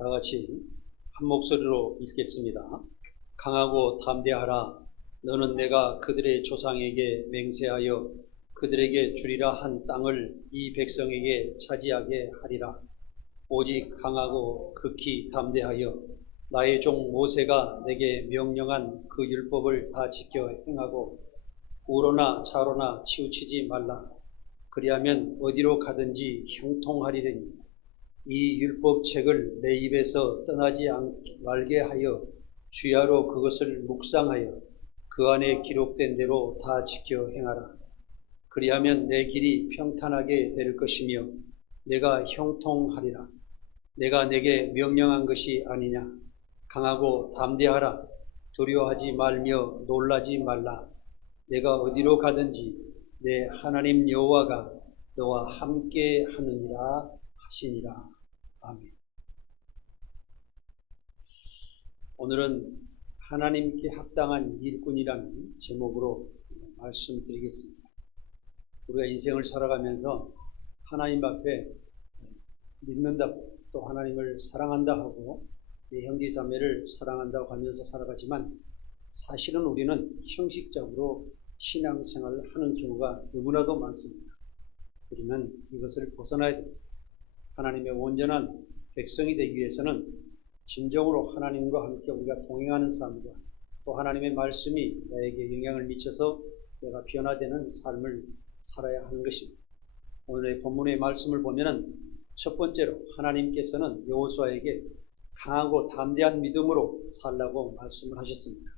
다 같이 한 목소리로 읽겠습니다. 강하고 담대하라. 너는 내가 그들의 조상에게 맹세하여 그들에게 주리라 한 땅을 이 백성에게 차지하게 하리라. 오직 강하고 극히 담대하여 나의 종 모세가 내게 명령한 그 율법을 다 지켜 행하고 우로나 좌로나 치우치지 말라. 그리하면 어디로 가든지 형통하리니 이 율법책을 내 입에서 떠나지 말게 하여 주야로 그것을 묵상하여 그 안에 기록된 대로 다 지켜 행하라. 그리하면 내 길이 평탄하게 될 것이며 내가 형통하리라. 내가 내게 명령한 것이 아니냐. 강하고 담대하라. 두려워하지 말며 놀라지 말라. 내가 어디로 가든지 내 하나님 여호와가 너와 함께 하느니라 하시니라. 아멘. 오늘은 하나님께 합당한 일꾼이라는 제목으로 말씀드리겠습니다. 우리가 인생을 살아가면서 하나님 앞에 믿는다, 또 하나님을 사랑한다 하고 내 형제 자매를 사랑한다고 하면서 살아가지만 사실은 우리는 형식적으로 신앙생활을 하는 경우가 너무나도 많습니다. 우리는 이것을 벗어나야 됩니다. 하나님의 온전한 백성이 되기 위해서는 진정으로 하나님과 함께 우리가 동행하는 삶과 또 하나님의 말씀이 나에게 영향을 미쳐서 내가 변화되는 삶을 살아야 하는 것입니다. 오늘의 본문의 말씀을 보면은 첫 번째로 하나님께서는 여호수아에게 강하고 담대한 믿음으로 살라고 말씀을 하셨습니다.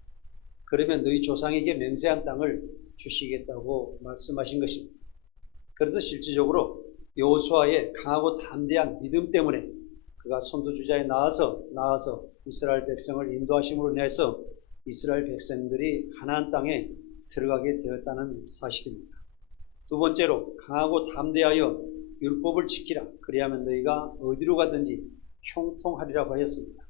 그러면 너희 조상에게 맹세한 땅을 주시겠다고 말씀하신 것입니다. 그래서 실질적으로 여호수아의 강하고 담대한 믿음 때문에 그가 선두주자에 나아서 이스라엘 백성을 인도하심으로 인해서 이스라엘 백성들이 가나안 땅에 들어가게 되었다는 사실입니다. 두 번째로 강하고 담대하여 율법을 지키라. 그리하면 너희가 어디로 가든지 형통하리라고 하였습니다.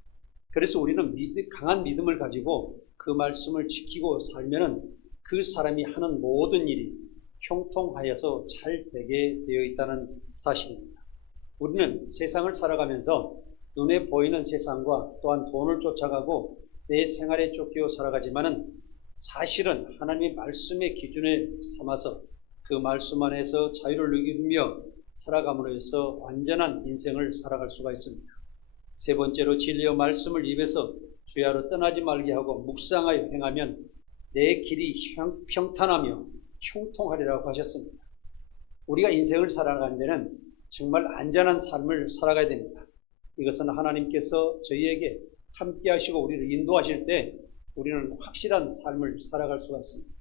그래서 우리는 강한 믿음을 가지고 그 말씀을 지키고 살면은 그 사람이 하는 모든 일이 형통하여서 잘 되게 되어 있다는 사실입니다. 우리는 세상을 살아가면서 눈에 보이는 세상과 또한 돈을 쫓아가고 내 생활에 쫓겨 살아가지만은 사실은 하나님의 말씀의 기준을 삼아서 그 말씀 안에서 자유를 누리며 살아감으로 해서 완전한 인생을 살아갈 수가 있습니다. 세 번째로 진리의 말씀을 입에서 주야로 떠나지 말게 하고 묵상하여 행하면 내 길이 평탄하며 형통하리라고 하셨습니다. 우리가 인생을 살아가는 데는 정말 안전한 삶을 살아가야 됩니다. 이것은 하나님께서 저희에게 함께 하시고 우리를 인도하실 때 우리는 확실한 삶을 살아갈 수가 있습니다.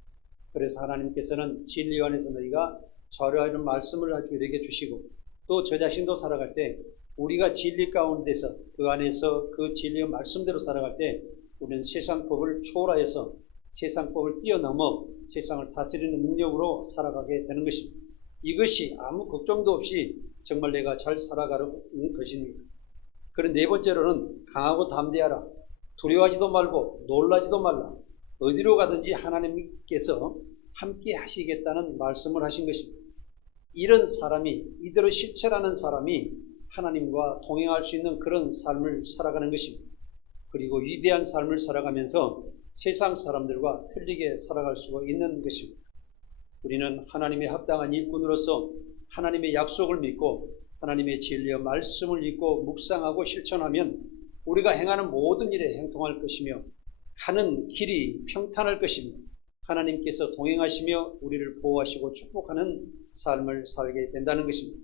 그래서 하나님께서는 진리 안에서 너희가 좌로하는 말씀을 우리에게 주시고 또 저 자신도 살아갈 때 우리가 진리 가운데서 그 안에서 그 진리의 말씀대로 살아갈 때 우리는 세상법을 초월하여서 세상법을 뛰어넘어 세상을 다스리는 능력으로 살아가게 되는 것입니다. 이것이 아무 걱정도 없이 정말 내가 잘 살아가는 것입니다. 그런 네 번째로는 강하고 담대하라. 두려워하지도 말고 놀라지도 말라. 어디로 가든지 하나님께서 함께 하시겠다는 말씀을 하신 것입니다. 이런 사람이, 이대로 실천하는 사람이 하나님과 동행할 수 있는 그런 삶을 살아가는 것입니다. 그리고 위대한 삶을 살아가면서 세상 사람들과 틀리게 살아갈 수가 있는 것입니다. 우리는 하나님의 합당한 일꾼으로서 하나님의 약속을 믿고 하나님의 진리의 말씀을 읽고 묵상하고 실천하면 우리가 행하는 모든 일에 행통할 것이며 가는 길이 평탄할 것이며 하나님께서 동행하시며 우리를 보호하시고 축복하는 삶을 살게 된다는 것입니다.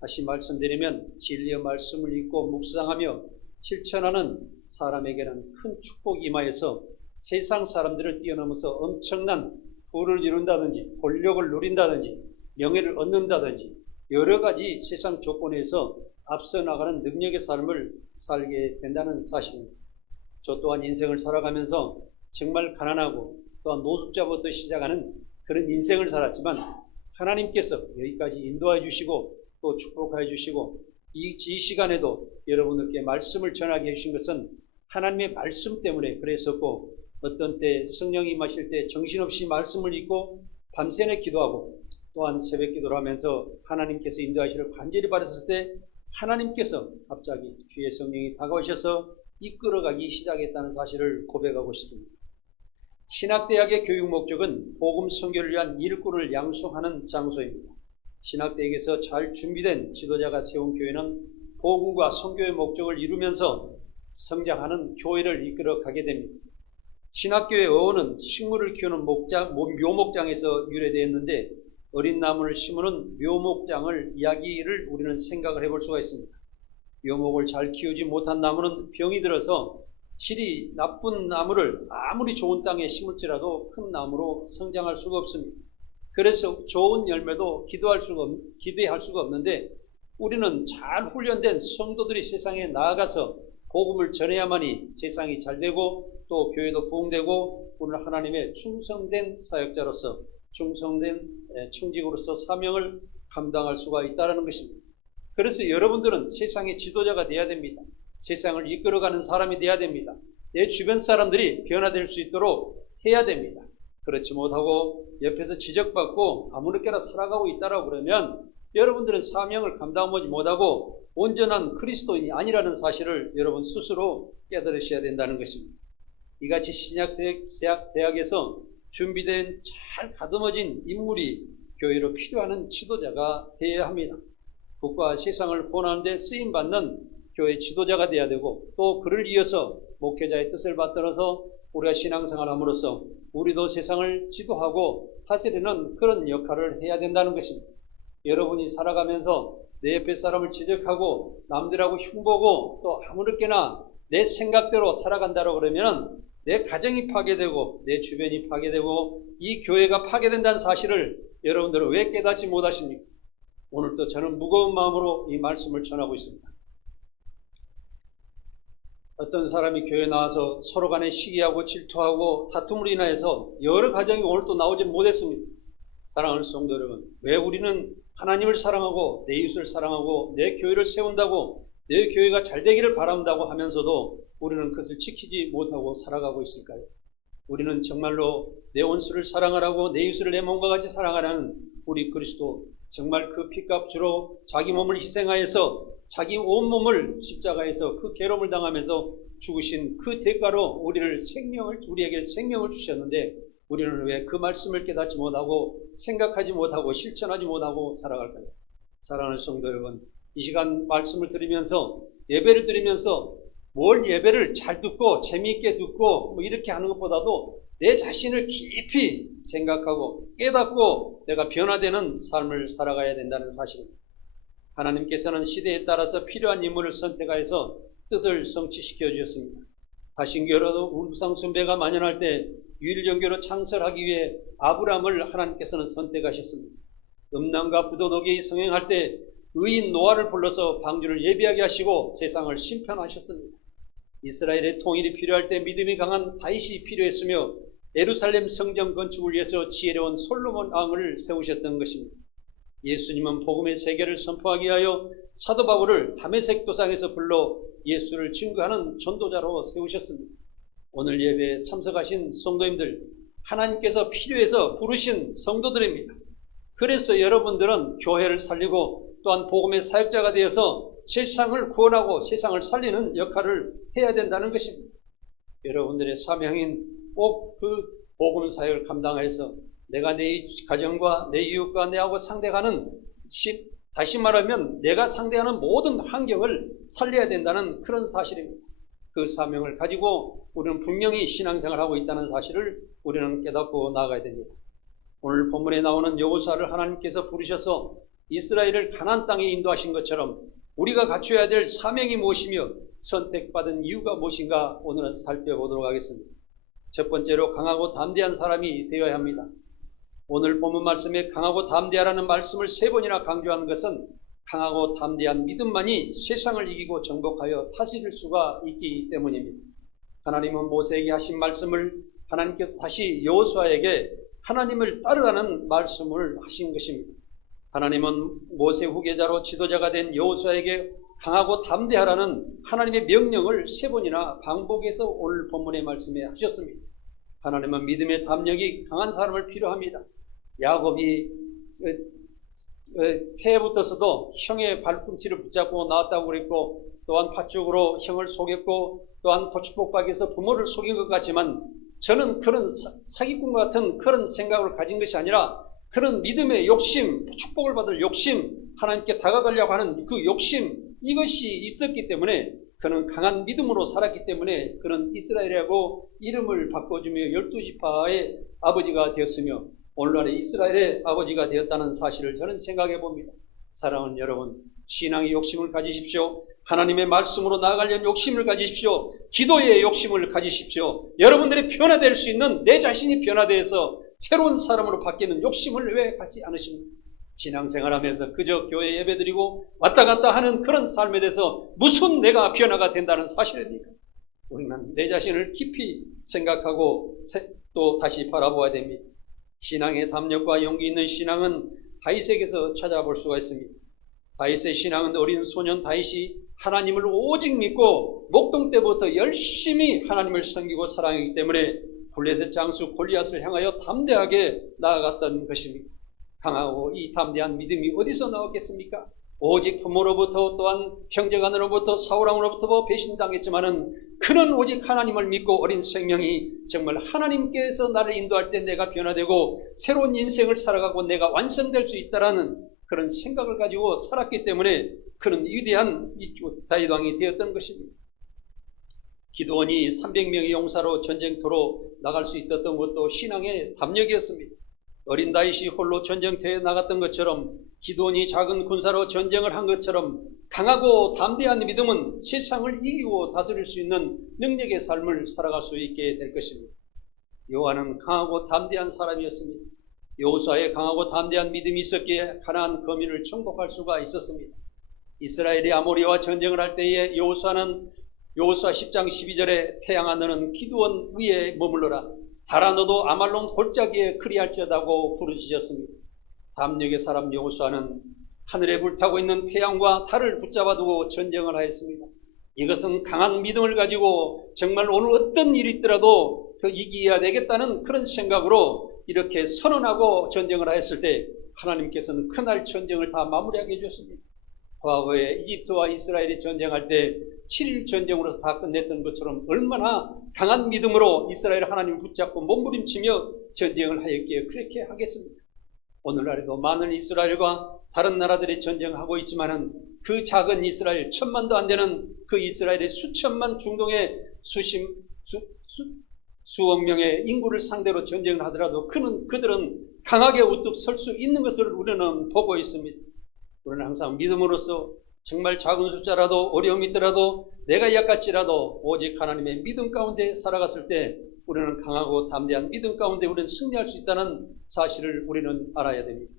다시 말씀드리면 진리의 말씀을 읽고 묵상하며 실천하는 사람에게는 큰 축복이 임하여서 세상 사람들을 뛰어넘어서 엄청난 부를 이룬다든지 권력을 누린다든지 명예를 얻는다든지 여러 가지 세상 조건에서 앞서 나가는 능력의 삶을 살게 된다는 사실입니다. 저 또한 인생을 살아가면서 정말 가난하고 또한 노숙자부터 시작하는 그런 인생을 살았지만 하나님께서 여기까지 인도해 주시고 또 축복해 주시고 이 시간에도 여러분들께 말씀을 전하게 해주신 것은 하나님의 말씀 때문에 그랬었고 어떤 때 성령이 임하실 때 정신없이 말씀을 읽고 밤새내 기도하고 또한 새벽 기도를 하면서 하나님께서 인도하시기를 간절히 바랐을 때 하나님께서 갑자기 주의 성령이 다가오셔서 이끌어가기 시작했다는 사실을 고백하고 싶습니다. 신학대학의 교육 목적은 복음 선교를 위한 일꾼을 양성하는 장소입니다. 신학대학에서 잘 준비된 지도자가 세운 교회는 복음과 선교의 목적을 이루면서 성장하는 교회를 이끌어가게 됩니다. 신학교의 어원은 식물을 키우는 묘목장에서 유래되었는데 어린 나무를 심으는 묘목장을 이야기를 우리는 생각을 해볼 수가 있습니다. 묘목을 잘 키우지 못한 나무는 병이 들어서 질이 나쁜 나무를 아무리 좋은 땅에 심을지라도 큰 나무로 성장할 수가 없습니다. 그래서 좋은 열매도 기대할 수가 없는데 우리는 잘 훈련된 성도들이 세상에 나아가서 복음을 전해야만이 세상이 잘 되고 또 교회도 부흥되고 오늘 하나님의 충성된 사역자로서 충성된 충직으로서 사명을 감당할 수가 있다는 것입니다. 그래서 여러분들은 세상의 지도자가 되어야 됩니다. 세상을 이끌어가는 사람이 되어야 됩니다. 내 주변 사람들이 변화될 수 있도록 해야 됩니다. 그렇지 못하고 옆에서 지적받고 아무렇게나 살아가고 있다라고 그러면 여러분들은 사명을 감당하지 못하고 온전한 그리스도인이 아니라는 사실을 여러분 스스로 깨달으셔야 된다는 것입니다. 이같이 신약대학에서 준비된 잘 가다듬어진 인물이 교회로 필요한 지도자가 되어야 합니다. 국가와 세상을 구원하는 데 쓰임받는 교회 지도자가 되어야 되고 또 그를 이어서 목회자의 뜻을 받들어서 우리가 신앙생활을 함으로써 우리도 세상을 지도하고 다스리는 그런 역할을 해야 된다는 것입니다. 여러분이 살아가면서 내 옆에 사람을 지적하고 남들하고 흉보고 또 아무렇게나 내 생각대로 살아간다고 그러면 내 가정이 파괴되고 내 주변이 파괴되고 이 교회가 파괴된다는 사실을 여러분들은 왜 깨닫지 못하십니까? 오늘도 저는 무거운 마음으로 이 말씀을 전하고 있습니다. 어떤 사람이 교회에 나와서 서로 간에 시기하고 질투하고 다툼으로 인하여서 여러 가정이 오늘 또 나오지 못했습니다. 사랑하는 성도 여러분, 왜 우리는 하나님을 사랑하고 내 이웃을 사랑하고 내 교회를 세운다고 내 교회가 잘 되기를 바란다고 하면서도 우리는 그것을 지키지 못하고 살아가고 있을까요? 우리는 정말로 내 원수를 사랑하라고 내 이웃을 내 몸과 같이 사랑하라는 우리 그리스도 정말 그 피값으로 자기 몸을 희생하여서 자기 온몸을 십자가에서 그 괴로움을 당하면서 죽으신 그 대가로 우리에게 생명을 주셨는데 우리는 왜 그 말씀을 깨닫지 못하고 생각하지 못하고 실천하지 못하고 살아갈까요? 사랑하는 성도 여러분, 이 시간 말씀을 들으면서 예배를 드리면서 뭘 예배를 잘 듣고 재미있게 듣고 이렇게 하는 것보다도 내 자신을 깊이 생각하고 깨닫고 내가 변화되는 삶을 살아가야 된다는 사실입니다. 하나님께서는 시대에 따라서 필요한 인물을 선택하여서 뜻을 성취시켜 주셨습니다. 다신교로 우상 숭배가 만연할 때 유일종교로 창설하기 위해 아브라함을 하나님께서는 선택하셨습니다. 음란과 부도덕이 성행할 때 의인 노아를 불러서 방주를 예비하게 하시고 세상을 심판하셨습니다. 이스라엘의 통일이 필요할 때 믿음이 강한 다윗이 필요했으며 예루살렘 성전 건축을 위해서 지혜로운 솔로몬 왕을 세우셨던 것입니다. 예수님은 복음의 세계를 선포하기 위하여 사도 바울을 다메섹 도상에서 불러 예수를 증거하는 전도자로 세우셨습니다. 오늘 예배에 참석하신 성도님들, 하나님께서 필요해서 부르신 성도들입니다. 그래서 여러분들은 교회를 살리고 또한 복음의 사역자가 되어서 세상을 구원하고 세상을 살리는 역할을 해야 된다는 것입니다. 여러분들의 사명인 꼭 그 복음 사역을 감당해서 내가 내 가정과 내 이웃과 내하고 상대하는 다시 말하면 내가 상대하는 모든 환경을 살려야 된다는 그런 사실입니다. 그 사명을 가지고 우리는 분명히 신앙생활을 하고 있다는 사실을 우리는 깨닫고 나아가야 됩니다. 오늘 본문에 나오는 여호수아를 하나님께서 부르셔서 이스라엘을 가나안 땅에 인도하신 것처럼 우리가 갖춰야 될 사명이 무엇이며 선택받은 이유가 무엇인가 오늘은 살펴보도록 하겠습니다. 첫 번째로 강하고 담대한 사람이 되어야 합니다. 오늘 본문 말씀에 강하고 담대하라는 말씀을 3번이나 강조한 것은 강하고 담대한 믿음만이 세상을 이기고 정복하여 다스릴 수가 있기 때문입니다. 하나님은 모세에게 하신 말씀을 하나님께서 다시 여호수아에게 하나님을 따르라는 말씀을 하신 것입니다. 하나님은 모세 후계자로 지도자가 된 여호수아에게 강하고 담대하라는 하나님의 명령을 3번이나 반복해서 오늘 본문의 말씀에 하셨습니다. 하나님은 믿음의 담력이 강한 사람을 필요합니다. 야곱이 태에 붙어서도 형의 발꿈치를 붙잡고 나왔다고 그랬고, 또한 팥죽으로 형을 속였고, 또한 포축복박에서 부모를 속인 것 같지만, 저는 그런 사기꾼 같은 그런 생각을 가진 것이 아니라 그런 믿음의 욕심, 축복을 받을 욕심, 하나님께 다가가려고 하는 그 욕심, 이것이 있었기 때문에 그는 강한 믿음으로 살았기 때문에 그는 이스라엘이라고 이름을 바꿔주며 12지파의 아버지가 되었으며 오늘날의 이스라엘의 아버지가 되었다는 사실을 저는 생각해 봅니다. 사랑하는 여러분, 신앙의 욕심을 가지십시오. 하나님의 말씀으로 나아가려는 욕심을 가지십시오. 기도의 욕심을 가지십시오. 여러분들이 변화될 수 있는, 내 자신이 변화되어서 새로운 사람으로 바뀌는 욕심을 왜 갖지 않으십니까? 신앙생활하면서 그저 교회 예배드리고 왔다 갔다 하는 그런 삶에 대해서 무슨 내가 변화가 된다는 사실입니까? 우리는 내 자신을 깊이 생각하고 또 다시 바라보아야 됩니다. 신앙의 담력과 용기 있는 신앙은 다윗에게서 찾아볼 수가 있습니다. 다윗의 신앙은 어린 소년 다윗이 하나님을 오직 믿고 목동 때부터 열심히 하나님을 섬기고 사랑하기 때문에 블레셋 장수 골리앗을 향하여 담대하게 나아갔던 것입니다. 강하고 이 담대한 믿음이 어디서 나왔겠습니까? 오직 부모로부터 또한 형제간으로부터 사울왕으로부터 배신당했지만은 그는 오직 하나님을 믿고 어린 생명이 정말 하나님께서 나를 인도할 때 내가 변화되고 새로운 인생을 살아가고 내가 완성될 수 있다라는 그런 생각을 가지고 살았기 때문에 그는 위대한 다윗 왕이 되었던 것입니다. 기드온이 300명의 용사로 전쟁터로 나갈 수 있었던 것도 신앙의 담력이었습니다. 어린 다윗이 홀로 전쟁터에 나갔던 것처럼 기드온이 작은 군사로 전쟁을 한 것처럼 강하고 담대한 믿음은 세상을 이기고 다스릴 수 있는 능력의 삶을 살아갈 수 있게 될 것입니다. 요한은 강하고 담대한 사람이었습니다. 여호수아의 강하고 담대한 믿음이 있었기에 가나안 거민을 정복할 수가 있었습니다. 이스라엘이 아모리와 전쟁을 할 때에 여호수아 10장 12절에 태양아 너는 기드온 위에 머물러라. 달아 너도 아말론 골짜기에 그리할지어다고 부르짖었습니다. 담력의 사람 여호수아는 하늘에 불타고 있는 태양과 달을 붙잡아 두고 전쟁을 하였습니다. 이것은 강한 믿음을 가지고 정말 오늘 어떤 일이 있더라도 이겨야 되겠다는 그런 생각으로 이렇게 선언하고 전쟁을 하였을 때 하나님께서는 그날 전쟁을 다 마무리하게 해줬습니다. 과거에 이집트와 이스라엘이 전쟁할 때 7일 전쟁으로 다 끝냈던 것처럼 얼마나 강한 믿음으로 이스라엘 하나님 붙잡고 몸부림치며 전쟁을 하였기에 그렇게 하겠습니까? 오늘날에도 많은 이스라엘과 다른 나라들이 전쟁하고 있지만은 그 작은 이스라엘, 1000만도 안 되는 그 이스라엘의 수천만 중동의 수억 명의 인구를 상대로 전쟁을 하더라도 그들은 강하게 우뚝 설 수 있는 것을 우리는 보고 있습니다. 우리는 항상 믿음으로써 정말 작은 숫자라도 어려움이 있더라도 내가 약할지라도 오직 하나님의 믿음 가운데 살아갔을 때 우리는 강하고 담대한 믿음 가운데 우리는 승리할 수 있다는 사실을 우리는 알아야 됩니다.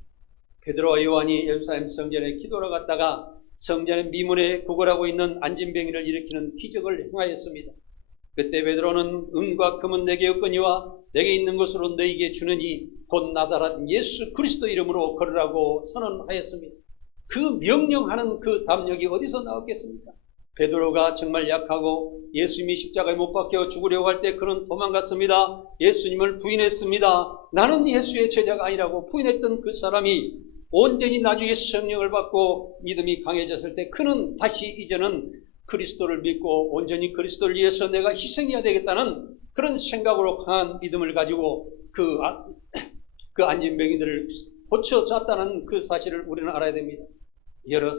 베드로와 요한이 예루살렘 성전에 기도하러 갔다가 성전의 미문에 구걸하고 있는 안진뱅이를 일으키는 기적을 행하였습니다. 그때 베드로는 은과 금은 내게 없거니와 내게 있는 것으로 너희에게 주느니 곧 나사렛 예수 그리스도 이름으로 걸으라고 선언하였습니다. 그 명령하는 그 담력이 어디서 나왔겠습니까? 베드로가 정말 약하고 예수님이 십자가에 못 박혀 죽으려고 할 때 그는 도망갔습니다. 예수님을 부인했습니다. 나는 예수의 제자가 아니라고 부인했던 그 사람이 온전히 나중에 성령을 받고 믿음이 강해졌을 때 그는 다시 이제는 그리스도를 믿고 온전히 그리스도를 위해서 내가 희생해야 되겠다는 그런 생각으로 강한 믿음을 가지고 그 안진뱅이들을 고쳐졌다는 그 사실을 우리는 알아야 됩니다.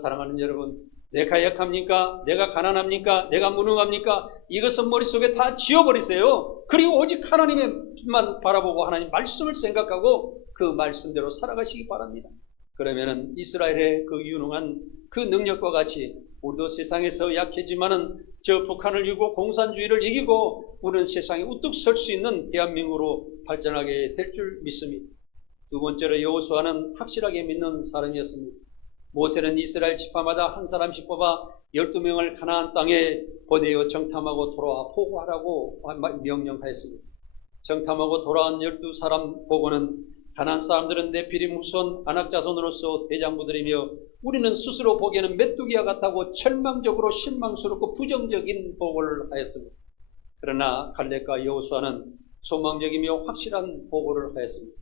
사랑하는 여러분, 내가 약합니까? 내가 가난합니까? 내가 무능합니까? 이것은 머릿속에 다 지워버리세요. 그리고 오직 하나님만 바라보고 하나님 말씀을 생각하고 그 말씀대로 살아가시기 바랍니다. 그러면은 이스라엘의 그 유능한 그 능력과 같이 우리도 세상에서 약해지만은 저 북한을 이기고 공산주의를 이기고 우리는 세상에 우뚝 설 수 있는 대한민국으로 발전하게 될 줄 믿습니다. 두 번째로 여호수아는 확실하게 믿는 사람이었습니다. 모세는 이스라엘 지파마다 한 사람씩 뽑아 12명을 가나안 땅에 보내어 정탐하고 돌아와 보고하라고 명령하였습니다. 정탐하고 돌아온 12사람 보고는 가나안 사람들은 네피림 후손 아낙자손으로서 대장부들이며 우리는 스스로 보기에는 메뚜기와 같다고 절망적으로 실망스럽고 부정적인 보고를 하였습니다. 그러나 갈렙과 여호수아는 소망적이며 확실한 보고를 하였습니다.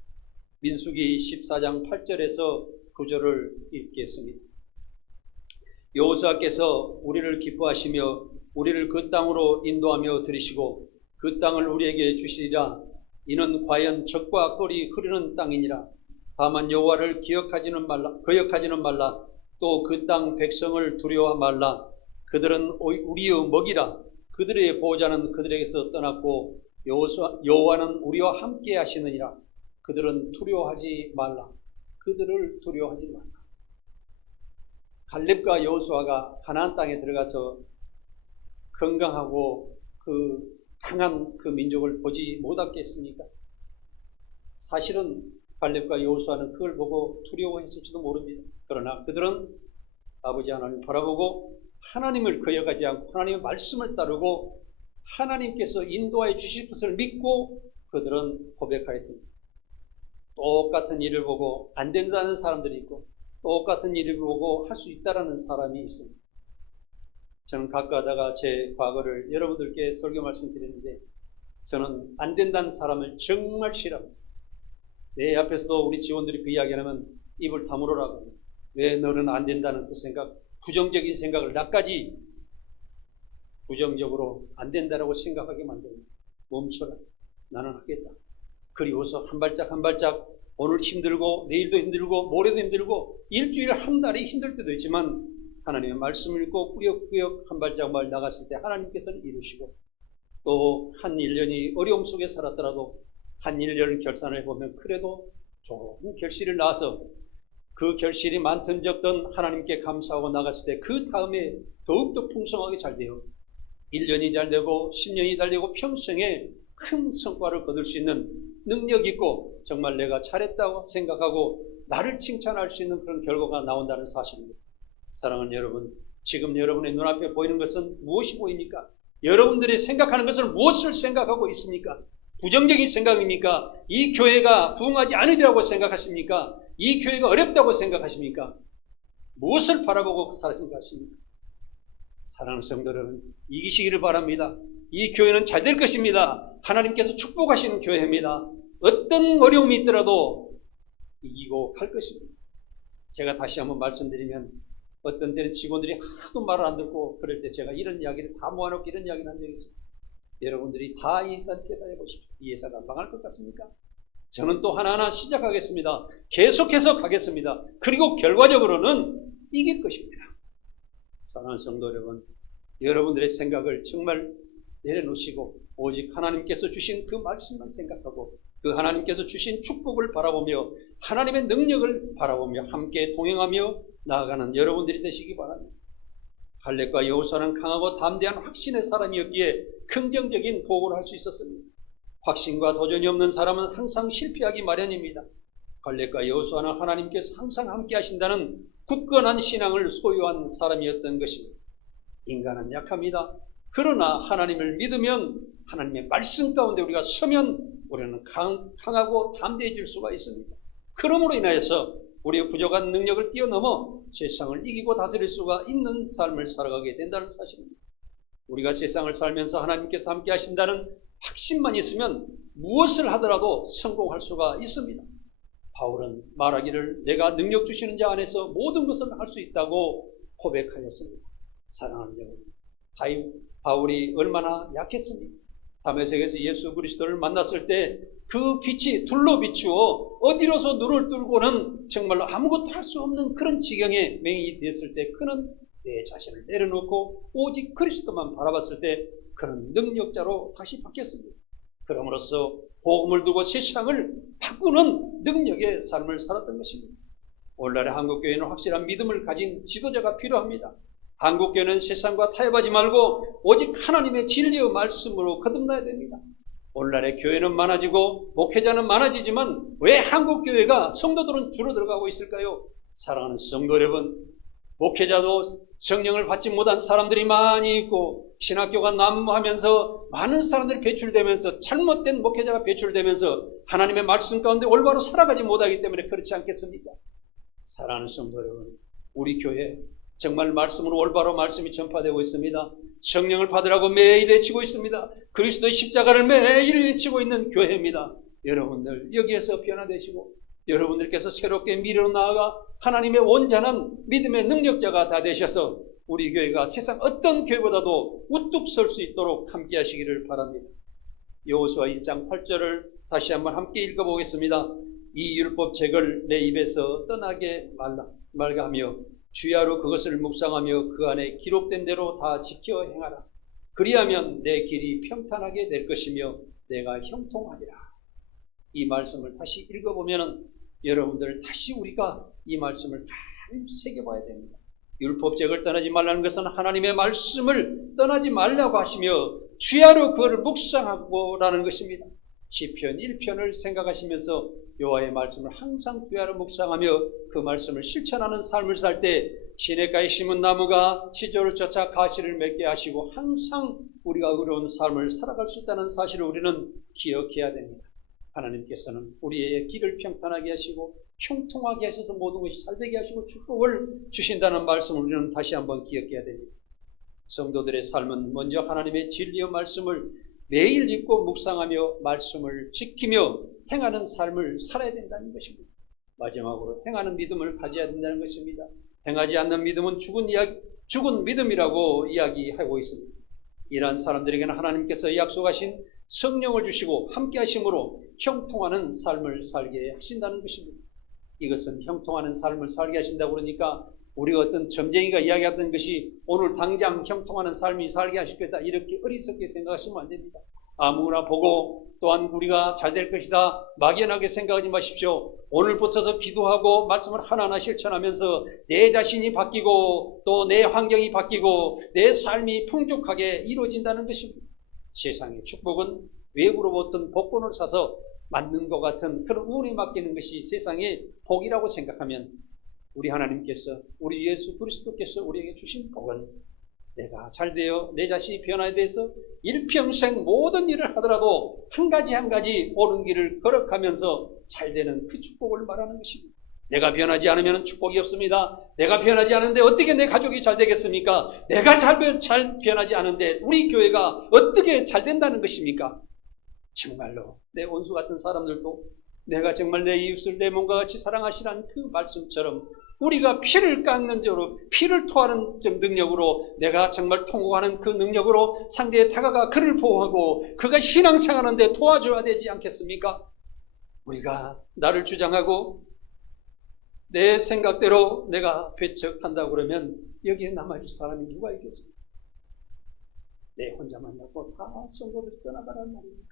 민수기 14장 8절에서 9절을 읽겠습니다. 여호수아께서 우리를 기뻐하시며 우리를 그 땅으로 인도하며 들이시고 그 땅을 우리에게 주시리라. 이는 과연 젖과 꿀이 흐르는 땅이니라. 다만 여호와를 거역하지는 말라. 또 그 땅 백성을 두려워 말라. 그들은 우리의 먹이라. 그들의 보호자는 그들에게서 떠났고 여호와는 우리와 함께 하시느니라. 그들은 두려워하지 말라. 그들을 두려워하지 말라. 갈렙과 여호수아가 가나안 땅에 들어가서 건강하고 그 강한 그 민족을 보지 못했겠습니까? 사실은 갈렙과 여호수아는 그걸 보고 두려워했을지도 모릅니다. 그러나 그들은 아버지 하나님을 바라보고 하나님을 거역하지 않고 하나님의 말씀을 따르고 하나님께서 인도하여 주실 것을 믿고 그들은 고백하였습니다. 똑같은 일을 보고 안 된다는 사람들이 있고 똑같은 일을 보고 할 수 있다라는 사람이 있습니다. 저는 가끔가다가 제 과거를 여러분들께 설교 말씀드리는데 저는 안 된다는 사람을 정말 싫어합니다. 내 앞에서도 우리 직원들이 그 이야기하면 입을 다물으라고 합니다. 왜 너는 안 된다는 그 생각, 부정적인 생각을 나까지 부정적으로 안 된다라고 생각하게 만듭니다. 멈춰라. 나는 하겠다. 그리고서 한 발짝 한 발짝 오늘 힘들고 내일도 힘들고 모레도 힘들고 일주일 한 달이 힘들 때도 있지만 하나님의 말씀을 읽고 꾸역꾸역 한 발짝만 나갔을 때 하나님께서는 이루시고 또 한 1년이 어려움 속에 살았더라도 한 1년을 결산을 해보면 그래도 좋은 결실을 낳아서 그 결실이 많든 적든 하나님께 감사하고 나갔을 때 그 다음에 더욱더 풍성하게 잘 돼요. 1년이 잘 되고 10년이 잘 되고 평생에 큰 성과를 거둘 수 있는 능력 있고 정말 내가 잘했다고 생각하고 나를 칭찬할 수 있는 그런 결과가 나온다는 사실입니다. 사랑하는 여러분, 지금 여러분의 눈앞에 보이는 것은 무엇이 보입니까? 여러분들이 생각하는 것은 무엇을 생각하고 있습니까? 부정적인 생각입니까? 이 교회가 부흥하지 않으리라고 생각하십니까? 이 교회가 어렵다고 생각하십니까? 무엇을 바라보고 생각하십니까? 사랑하는 성도 여러분, 이기시기를 바랍니다. 이 교회는 잘 될 것입니다. 하나님께서 축복하시는 교회입니다. 어떤 어려움이 있더라도 이기고 갈 것입니다. 제가 다시 한번 말씀드리면 어떤 때는 직원들이 하도 말을 안 듣고 그럴 때 제가 이런 이야기를 다 모아놓고 이런 이야기를 한 적이 있습니다. 여러분들이 다 이 회사 퇴사해 보십시오. 이 회사가 망할 것 같습니까? 저는 또 하나하나 시작하겠습니다. 계속해서 가겠습니다. 그리고 결과적으로는 이길 것입니다. 사랑하는 성도 여러분, 여러분들의 생각을 정말 내려놓으시고 오직 하나님께서 주신 그 말씀만 생각하고 그 하나님께서 주신 축복을 바라보며 하나님의 능력을 바라보며 함께 동행하며 나아가는 여러분들이 되시기 바랍니다. 갈렙과 여호수아는 강하고 담대한 확신의 사람이었기에 긍정적인 보고를 할 수 있었습니다. 확신과 도전이 없는 사람은 항상 실패하기 마련입니다. 갈렙과 여호수아는 하나님께서 항상 함께 하신다는 굳건한 신앙을 소유한 사람이었던 것입니다. 인간은 약합니다. 그러나 하나님을 믿으면 하나님의 말씀 가운데 우리가 서면 우리는 강하고 담대해질 수가 있습니다. 그러므로 인하여서 우리의 부족한 능력을 뛰어넘어 세상을 이기고 다스릴 수가 있는 삶을 살아가게 된다는 사실입니다. 우리가 세상을 살면서 하나님께서 함께 하신다는 확신만 있으면 무엇을 하더라도 성공할 수가 있습니다. 바울은 말하기를 내가 능력 주시는 자 안에서 모든 것을 할 수 있다고 고백하였습니다. 사랑하는 여러분, 바울이 얼마나 약했습니까? 다메섹에서 예수 그리스도를 만났을 때 그 빛이 둘로 비추어 어디로서 눈을 뚫고는 정말로 아무것도 할 수 없는 그런 지경에 맹인이 됐을 때 그는 내 자신을 내려놓고 오직 그리스도만 바라봤을 때 그는 능력자로 다시 바뀌었습니다. 그럼으로써 복음을 두고 세상을 바꾸는 능력의 삶을 살았던 것입니다. 오늘날의 한국교회는 확실한 믿음을 가진 지도자가 필요합니다. 한국교회는 세상과 타협하지 말고 오직 하나님의 진리의 말씀으로 거듭나야 됩니다. 오늘날의 교회는 많아지고 목회자는 많아지지만 왜 한국교회가 성도들은 줄어들어가고 있을까요? 사랑하는 성도 여러분, 목회자도 성령을 받지 못한 사람들이 많이 있고 신학교가 난무하면서 많은 사람들이 배출되면서 잘못된 목회자가 배출되면서 하나님의 말씀 가운데 올바로 살아가지 못하기 때문에 그렇지 않겠습니까? 사랑하는 성도 여러분, 우리 교회 정말 말씀으로 올바로 말씀이 전파되고 있습니다. 성령을 받으라고 매일 외치고 있습니다. 그리스도의 십자가를 매일 외치고 있는 교회입니다. 여러분들 여기에서 변화되시고 여러분들께서 새롭게 미래로 나아가 하나님의 온전한 믿음의 능력자가 다 되셔서 우리 교회가 세상 어떤 교회보다도 우뚝 설 수 있도록 함께 하시기를 바랍니다. 여호수아 1장 8절을 다시 한번 함께 읽어보겠습니다. 이 율법책을 내 입에서 떠나게 말가 하며 주야로 그것을 묵상하며 그 안에 기록된 대로 다 지켜 행하라. 그리하면 내 길이 평탄하게 될 것이며 내가 형통하리라. 이 말씀을 다시 읽어보면 여러분들 다시 우리가 이 말씀을 잘 새겨봐야 됩니다. 율법책을 떠나지 말라는 것은 하나님의 말씀을 떠나지 말라고 하시며 주야로 그를 묵상하고라는 것입니다. 시편 1편을 생각하시면서 여호와의 말씀을 항상 주야로 묵상하며 그 말씀을 실천하는 삶을 살 때 시냇가에 심은 나무가 시절을 쫓아 가시를 맺게 하시고 항상 우리가 의로운 삶을 살아갈 수 있다는 사실을 우리는 기억해야 됩니다. 하나님께서는 우리의 길을 평탄하게 하시고 형통하게 하셔서 모든 것이 잘되게 하시고 축복을 주신다는 말씀을 우리는 다시 한번 기억해야 됩니다. 성도들의 삶은 먼저 하나님의 진리의 말씀을 매일 읽고 묵상하며 말씀을 지키며 행하는 삶을 살아야 된다는 것입니다. 마지막으로 행하는 믿음을 가져야 된다는 것입니다. 행하지 않는 믿음은 죽은 믿음이라고 이야기하고 있습니다. 이러한 사람들에게는 하나님께서 약속하신 성령을 주시고 함께 하심으로 형통하는 삶을 살게 하신다는 것입니다. 이것은 형통하는 삶을 살게 하신다고 그러니까 우리가 어떤 점쟁이가 이야기했던 것이 오늘 당장 형통하는 삶이 살게 하실 것이다 이렇게 어리석게 생각하시면 안 됩니다. 아무거나 보고 또한 우리가 잘 될 것이다 막연하게 생각하지 마십시오. 오늘부터 기도하고 말씀을 하나하나 실천하면서 내 자신이 바뀌고 또 내 환경이 바뀌고 내 삶이 풍족하게 이루어진다는 것입니다. 세상의 축복은 외부로부터 복권을 사서 맞는 것 같은 그런 운에 맡기는 것이 세상의 복이라고 생각하면 우리 하나님께서 우리 예수 그리스도께서 우리에게 주신 복은 내가 잘되어 내 자신이 변화에 대해서 일평생 모든 일을 하더라도 한 가지 옳은 길을 걸어가면서 잘되는 그 축복을 말하는 것입니다. 내가 변하지 않으면 축복이 없습니다. 내가 변하지 않은데 어떻게 내 가족이 잘 되겠습니까? 내가 잘 변하지 않은데 우리 교회가 어떻게 잘 된다는 것입니까? 정말로 내 원수 같은 사람들도 내가 정말 내 이웃을 내 몸과 같이 사랑하시라는 그 말씀처럼 우리가 피를 깎는 자로 피를 토하는 능력으로 내가 정말 통곡하는 그 능력으로 상대에 다가가 그를 보호하고 그가 신앙생활하는데 도와줘야 되지 않겠습니까? 우리가 나를 주장하고 내 생각대로 내가 배척한다고 그러면 여기에 남아줄 사람이 누가 있겠습니까? 내 혼자만 낳고 다 성도들이 떠나가란 말입니다.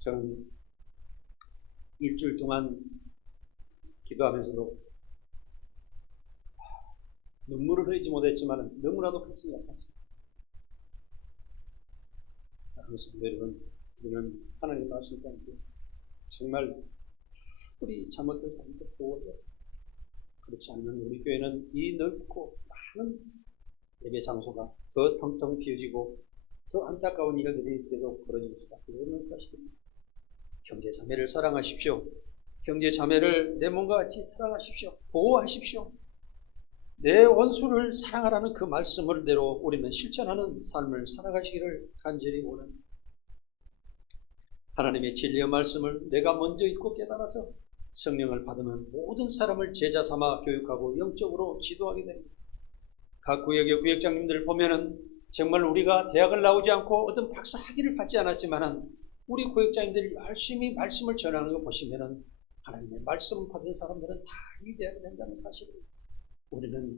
저는 일주일 동안 기도하면서도 눈물을 흘리지 못했지만 너무나도 가슴이 아팠습니다. 사랑하는 성도 여러분, 우리는 하나님 말씀과 함께 정말 우리 잘못된 사람들 보호해야 합니다. 그렇지 않으면 우리 교회는 이 넓고 많은 예배 장소가 더 텅텅 비어지고 더 안타까운 일들이 계속 벌어질 수밖에 없는 사실입니다. 형제 자매를 사랑하십시오. 형제 자매를 내 몸과 같이 사랑하십시오. 보호하십시오. 내 원수를 사랑하라는 그 말씀을대로 우리는 실천하는 삶을 살아가시기를 간절히 원합니다. 하나님의 진리의 말씀을 내가 먼저 읽고 깨달아서 성령을 받으면 모든 사람을 제자 삼아 교육하고 영적으로 지도하게 됩니다. 각 구역의 구역장님들 보면은 정말 우리가 대학을 나오지 않고 어떤 박사 학위를 받지 않았지만은 우리 구역장님들이 열심히 말씀을 전하는 거 보시면은 하나님의 말씀 받은 사람들은 다 위대하게 된다는 사실입니다. 우리는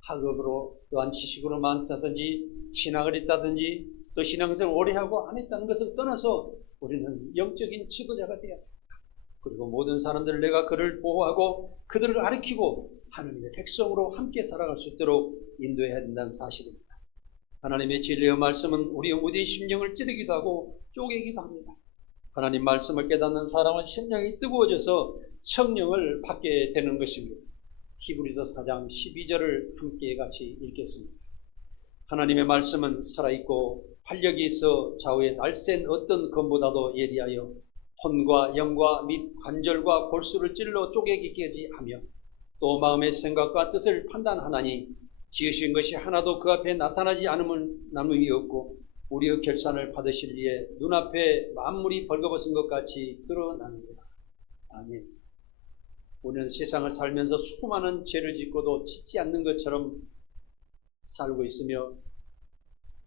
학업으로 또한 지식으로 많다든지 신학을 했다든지 또 신앙생활을 오래 하고 안 했다는 것을 떠나서 우리는 영적인 지도자가 되어야 합니다. 그리고 모든 사람들을 내가 그를 보호하고 그들을 가르치고 하나님의 백성으로 함께 살아갈 수 있도록 인도해야 된다는 사실입니다. 하나님의 진리의 말씀은 우리의 무디의 심령을 찌르기도 하고 쪼개기도 합니다. 하나님 말씀을 깨닫는 사람은 심령이 뜨거워져서 성령을 받게 되는 것입니다. 히브리서 4장 12절을 함께 같이 읽겠습니다. 하나님의 말씀은 살아있고 활력이 있어 좌우에 날쌘 어떤 검보다도 예리하여 혼과 영과 및 관절과 골수를 찔러 쪼개기까지 하며 또 마음의 생각과 뜻을 판단하나니 지으신 것이 하나도 그 앞에 나타나지 않음이 없고 우리의 결산을 받으실 이에 눈앞에 만물이 벌거벗은 것 같이 드러나느니라. 아멘. 우리는 세상을 살면서 수많은 죄를 짓고도 짓지 않는 것처럼 살고 있으며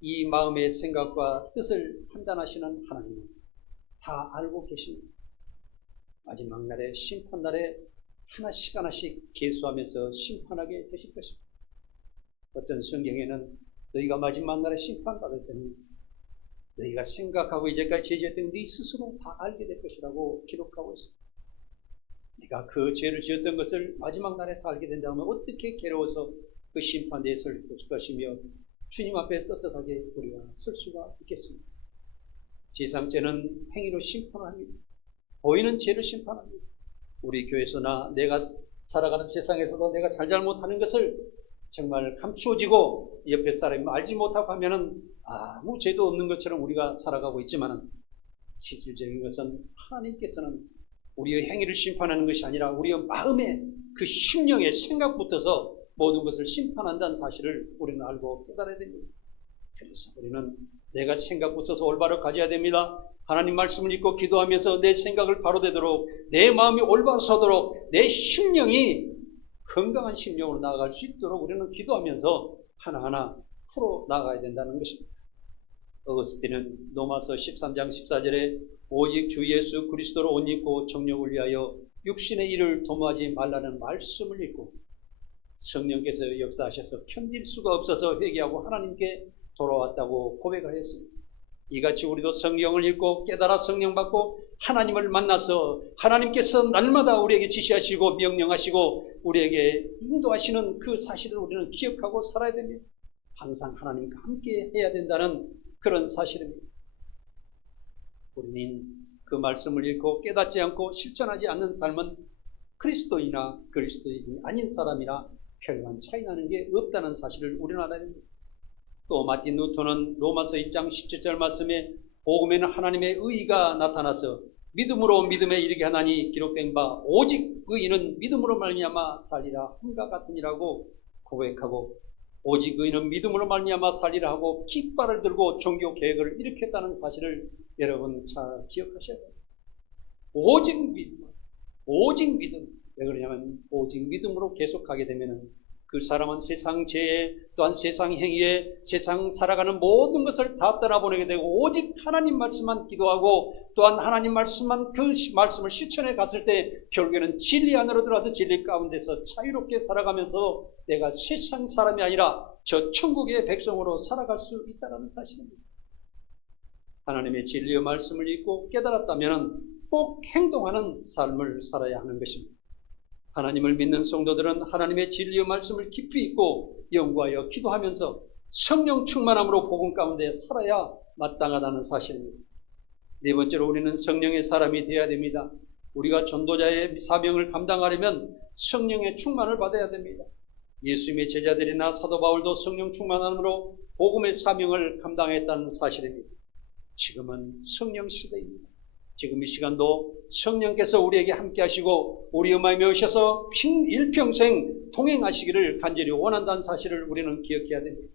이 마음의 생각과 뜻을 판단하시는 하나님은 다 알고 계십니다. 마지막 날에 심판날에 하나씩 하나씩 계수하면서 심판하게 되실 것입니다. 어떤 성경에는 너희가 마지막 날에 심판받을 때는 너희가 생각하고 이제까지 죄지었던 네 스스로 다 알게 될 것이라고 기록하고 있습니다. 네가 그 죄를 지었던 것을 마지막 날에 다 알게 된다면 어떻게 괴로워서 그 심판대에 설 것이며 주님 앞에 떳떳하게 우리가 설 수가 있겠습니까? 세상 죄는 행위로 심판합니다. 보이는 죄를 심판합니다. 우리 교회에서나 내가 살아가는 세상에서도 내가 잘못하는 것을 정말 감추어지고 옆에 사람이 알지 못하고 하면은 아무 죄도 없는 것처럼 우리가 살아가고 있지만은 실질적인 것은 하나님께서는 우리의 행위를 심판하는 것이 아니라 우리의 마음의 그 심령의 생각부터서 모든 것을 심판한다는 사실을 우리는 알고 깨달아야 됩니다. 그래서 우리는 내가 생각부터서 올바로 가져야 됩니다. 하나님 말씀을 읽고 기도하면서 내 생각을 바로 되도록 내 마음이 올바로 서도록 내 심령이 건강한 심령으로 나아갈 수 있도록 우리는 기도하면서 하나하나 풀어 나가야 된다는 것입니다. 어거스틴은 로마서 13장 14절에 오직 주 예수 그리스도로 옷 입고 정욕을 위하여 육신의 일을 도모하지 말라는 말씀을 읽고 성령께서 역사하셔서 견딜 수가 없어서 회개하고 하나님께 돌아왔다고 고백을 했습니다. 이같이 우리도 성경을 읽고 깨달아 성령 받고 하나님을 만나서 하나님께서 날마다 우리에게 지시하시고 명령하시고 우리에게 인도하시는 그 사실을 우리는 기억하고 살아야 됩니다. 항상 하나님과 함께 해야 된다는 그런 사실입니다. 우리는 그 말씀을 읽고 깨닫지 않고 실천하지 않는 삶은 그리스도인이나 그리스도인이 아닌 사람이나 별반 차이 나는 게 없다는 사실을 우리는 알아야 됩니다. 또 마틴 루터는 로마서 2장 17절 말씀에 복음에는 하나님의 의가 나타나서 믿음으로 믿음에 이르게 하나니 기록된 바 오직 의인은 믿음으로 말미암아 살리라 함과 같으니라고 고백하고 오직 의인은 믿음으로 말미암아 살리라 하고 깃발을 들고 종교 개혁을 일으켰다는 사실을 여러분 잘 기억하셔야 돼요. 오직 믿음, 오직 믿음. 왜 그러냐면 오직 믿음으로 계속하게 되면은 그 사람은 세상 죄에 또한 세상 행위에 세상 살아가는 모든 것을 다 떠나보내게 되고 오직 하나님 말씀만 기도하고 또한 하나님 말씀만 그 말씀을 실천해 갔을 때 결국에는 진리 안으로 들어와서 진리 가운데서 자유롭게 살아가면서 내가 세상 사람이 아니라 저 천국의 백성으로 살아갈 수 있다는 사실입니다. 하나님의 진리의 말씀을 읽고 깨달았다면 꼭 행동하는 삶을 살아야 하는 것입니다. 하나님을 믿는 성도들은 하나님의 진리의 말씀을 깊이 읽고 연구하여 기도하면서 성령 충만함으로 복음 가운데 살아야 마땅하다는 사실입니다. 네 번째로 우리는 성령의 사람이 되어야 됩니다. 우리가 전도자의 사명을 감당하려면 성령의 충만을 받아야 됩니다. 예수님의 제자들이나 사도 바울도 성령 충만함으로 복음의 사명을 감당했다는 사실입니다. 지금은 성령 시대입니다. 지금 이 시간도 성령께서 우리에게 함께 하시고 우리의 마음에 오셔서 일평생 동행하시기를 간절히 원한다는 사실을 우리는 기억해야 됩니다.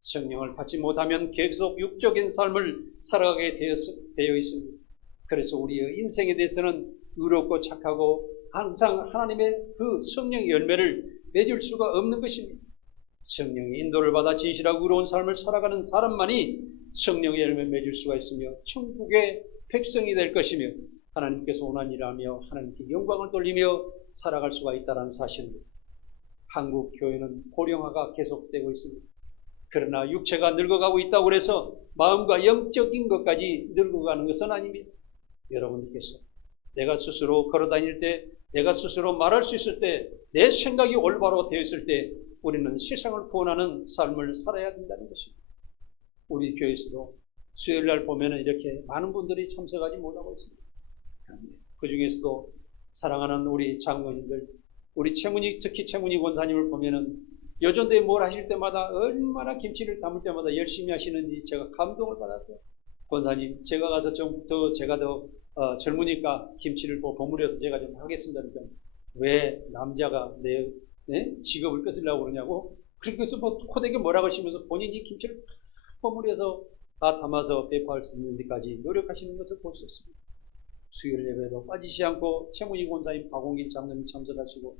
성령을 받지 못하면 계속 육적인 삶을 살아가게 되어 있습니다. 그래서 우리의 인생에 대해서는 의롭고 착하고 항상 하나님의 그 성령의 열매를 맺을 수가 없는 것입니다. 성령의 인도를 받아 진실하고 의로운 삶을 살아가는 사람만이 성령의 열매를 맺을 수가 있으며 천국의 백성이 될 것이며 하나님께서 원한 일을 하며 하나님께 영광을 돌리며 살아갈 수가 있다는 사실입니다. 한국 교회는 고령화가 계속되고 있습니다. 그러나 육체가 늙어가고 있다고 해서 마음과 영적인 것까지 늙어가는 것은 아닙니다. 여러분들께서 내가 스스로 걸어다닐 때 내가 스스로 말할 수 있을 때 내 생각이 올바로 되어 있을 때 우리는 세상을 구원하는 삶을 살아야 된다는 것입니다. 우리 교회에서도 수요일날 보면은 이렇게 많은 분들이 참석하지 못하고 있습니다. 그 중에서도 사랑하는 우리 장로님들, 우리 최문희, 특히 최문희 권사님을 보면은 여전도에 뭘 하실 때마다 얼마나 김치를 담을 때마다 열심히 하시는지 제가 감동을 받았어요. 권사님, 제가 가서 좀 더 제가 더 젊으니까 김치를 버무려서 제가 좀 하겠습니다. 그러니까 왜 남자가 내 직업을 뺏으려고 그러냐고 그래서 뭐 코대게 뭐라고 하시면서 본인이 김치를 버무려서 다 담아서 배포할 수 있는 데까지 노력하시는 것을 볼 수 있습니다. 수요일 예배도 빠지지 않고 최문희 권사님, 박홍길 장로님 참석하시고,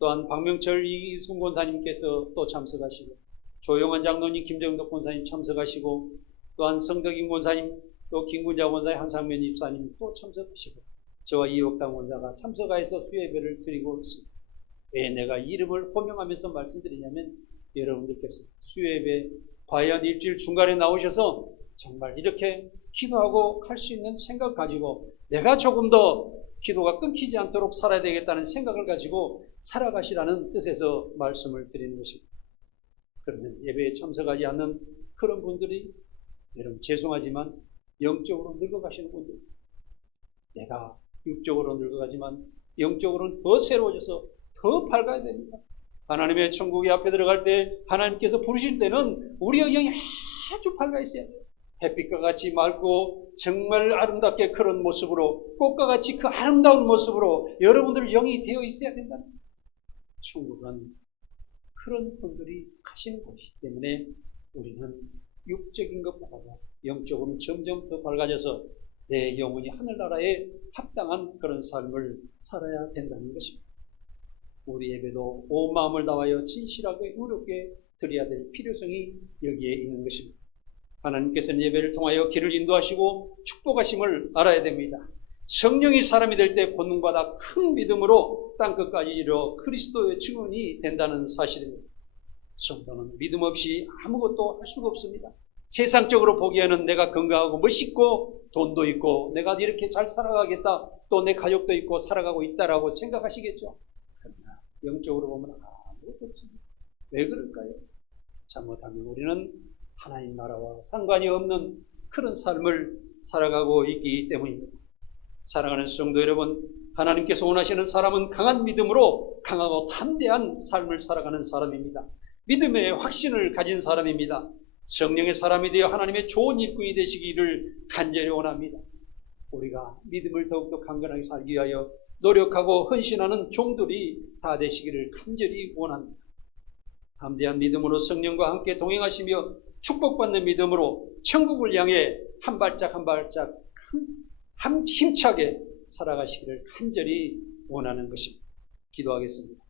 또한 박명철 이순 권사님께서 또 참석하시고, 조영환 장로님, 김정덕 권사님 참석하시고, 또한 성덕인 권사님, 또 김군자 권사님, 한상면 입사님 또 참석하시고, 저와 이옥당 원사가 참석하여서 수예배를 드리고 있습니다. 왜 내가 이름을 호명하면서 말씀드리냐면, 여러분들께서 수예배 과연 일주일 중간에 나오셔서 정말 이렇게 기도하고 갈 수 있는 생각 가지고 내가 조금 더 기도가 끊기지 않도록 살아야 되겠다는 생각을 가지고 살아가시라는 뜻에서 말씀을 드리는 것입니다. 그러면 예배에 참석하지 않는 그런 분들이, 여러분 죄송하지만 영적으로 늙어가시는 분들, 내가 육적으로 늙어가지만 영적으로는 더 새로워져서 더 밝아야 됩니다. 하나님의 천국에 앞에 들어갈 때 하나님께서 부르실 때는 우리의 영이 아주 밝아 있어야 돼요. 햇빛과 같이 맑고 정말 아름답게 그런 모습으로, 꽃과 같이 그 아름다운 모습으로 여러분들 영이 되어 있어야 된다. 천국은 그런 분들이 가시는 곳이기 때문에 우리는 육적인 것보다도 영적으로는 점점 더 밝아져서 내 영혼이 하늘나라에 합당한 그런 삶을 살아야 된다는 것입니다. 우리 예배도 온 마음을 다하여 진실하게 의롭게 드려야 될 필요성이 여기에 있는 것입니다. 하나님께서는 예배를 통하여 길을 인도하시고 축복하심을 알아야 됩니다. 성령이 사람이 될 때 본능받아 큰 믿음으로 땅끝까지 이르러 그리스도의 증언이 된다는 사실입니다. 성도는 믿음 없이 아무것도 할 수가 없습니다. 세상적으로 보기에는 내가 건강하고 멋있고 돈도 있고 내가 이렇게 잘 살아가겠다, 또 내 가족도 있고 살아가고 있다라고 생각하시겠죠. 그러나 영적으로 보면 아무것도 없습니다. 왜 그럴까요? 잘못하면 우리는 하나님 나라와 상관이 없는 그런 삶을 살아가고 있기 때문입니다. 사랑하는 성도 여러분, 하나님께서 원하시는 사람은 강한 믿음으로 강하고 담대한 삶을 살아가는 사람입니다. 믿음의 확신을 가진 사람입니다. 성령의 사람이 되어 하나님의 좋은 일꾼이 되시기를 간절히 원합니다. 우리가 믿음을 더욱더 강건하게 살기 위하여 노력하고 헌신하는 종들이 다 되시기를 간절히 원합니다. 담대한 믿음으로 성령과 함께 동행하시며 축복받는 믿음으로 천국을 향해 한 발짝 한 발짝 힘차게 살아가시기를 간절히 원하는 것입니다. 기도하겠습니다.